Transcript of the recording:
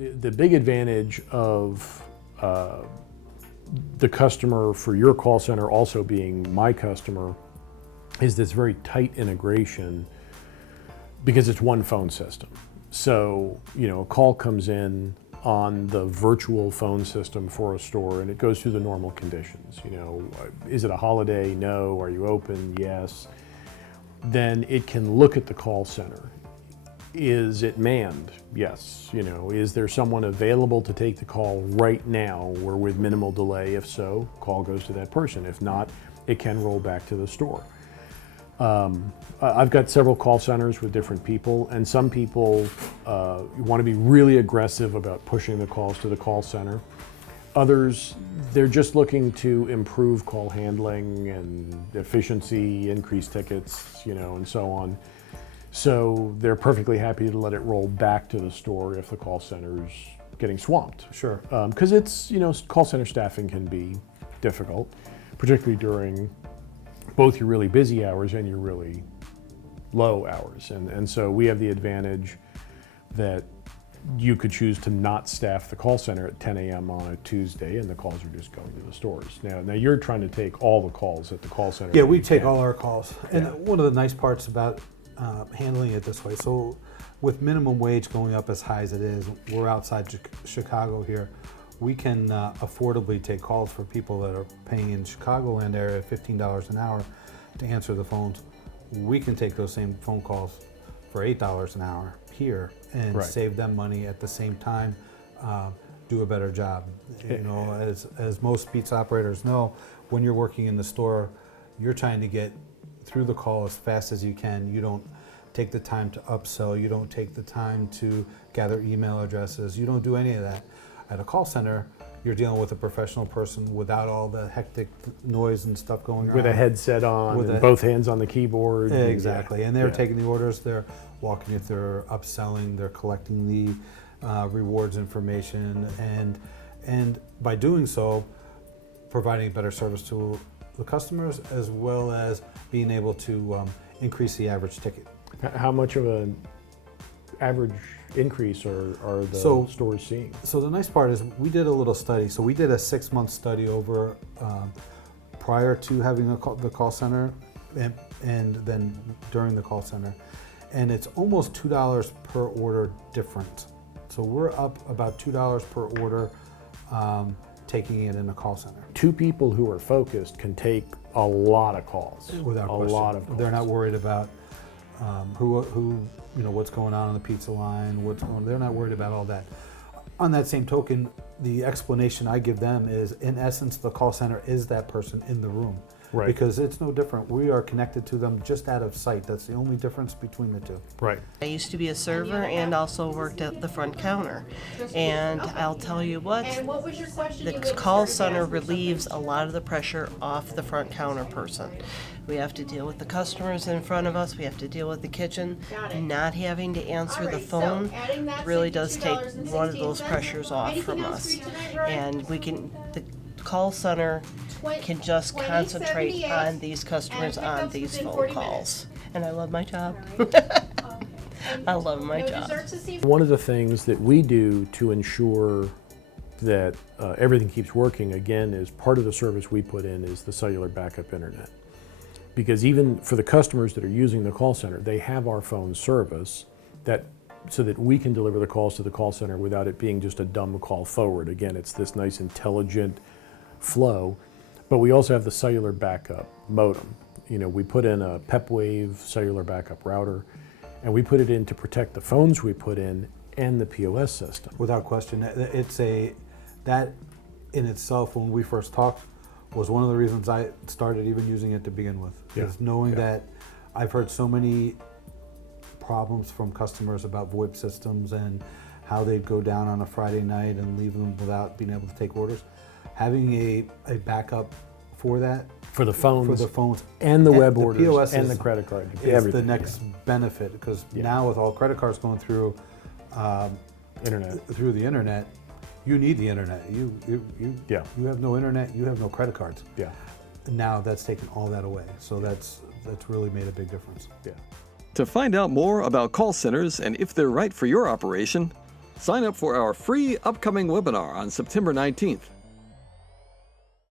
The big advantage of the customer for your call center also being my customer is this very tight integration because it's one phone system. So, a call comes in on the virtual phone system for a store and it goes through the normal conditions. Is it a holiday? No. Are you open? Yes. Then it can look at the call center. Is it manned? Yes. Is there someone available to take the call right now or with minimal delay? If so, call goes to that person. If not, it can roll back to the store. I've got several call centers with different people, and some people want to be really aggressive about pushing the calls to the call center. Others, they're just looking to improve call handling and efficiency, increase tickets, and so on. So they're perfectly happy to let it roll back to the store if the call center's getting swamped. Sure. Because it's, call center staffing can be difficult, particularly during both your really busy hours and your really low hours. And so we have the advantage that you could choose to not staff the call center at 10 a.m. on a Tuesday and the calls are just going to the stores. Now you're trying to take all the calls at the call center. Yeah, we take all our calls. And one of the nice parts about handling it this way, so with minimum wage going up as high as it is, we're outside Chicago here, we can affordably take calls for people that are paying in Chicagoland area $15 an hour to answer the phones. We can take those same phone calls for $8 an hour here and save them money at the same time, do a better job. As most pizza operators know, when you're working in the store, you're trying to get through the call as fast as you can. You don't take the time to upsell. You don't take the time to gather email addresses. You don't do any of that. At a call center, you're dealing with a professional person without all the hectic noise and stuff going on. With a headset on, and both hands on the keyboard. Exactly, and they're taking the orders, they're walking you through, upselling, they're collecting the rewards information, and by doing so, providing better service to the customers as well as being able to increase the average ticket. How much of an average increase are the stores seeing? So the nice part is we did a little study. So we did a 6-month study over prior to having the call center and then during the call center. And it's almost $2 per order different. So we're up about $2 per order taking it in a call center. Two people who are focused can take a lot of calls. Without question. lot of calls. They're not worried about who what's going on the pizza line, they're not worried about all that. On that same token, the explanation I give them is, in essence, the call center is that person in the room. Right. Because it's no different. We are connected to them just out of sight. That's the only difference between the two. Right. I used to be a server and also worked at the front counter. And I'll tell you what, the call center relieves a lot of the pressure off the front counter person. We have to deal with the customers in front of us. We have to deal with the kitchen. Not having to answer the phone really does take one of those pressures off from us. And the call center can just concentrate on these customers on these phone calls. And I love my job. I love my job. One of the things that we do to ensure that everything keeps working, again, is part of the service we put in is the cellular backup internet. Because even for the customers that are using the call center, they have our phone service so that we can deliver the calls to the call center without it being just a dumb call forward. Again, it's this nice intelligent flow. But we also have the cellular backup modem. We put in a PepWave cellular backup router, and we put it in to protect the phones we put in and the POS system. Without question, that in itself, when we first talked, was one of the reasons I started even using it to begin with. Is knowing that I've heard so many problems from customers about VoIP systems and how they'd go down on a Friday night and leave them without being able to take orders. Having a backup for that. For the phones and the web orders POS and the credit card. Is the next benefit, because now with all credit cards going through through the internet, you need the internet. You have no internet, you have no credit cards. Yeah. Now that's taken all that away. So that's really made a big difference. Yeah. To find out more about call centers and if they're right for your operation, Sign up for our free upcoming webinar on September 19th.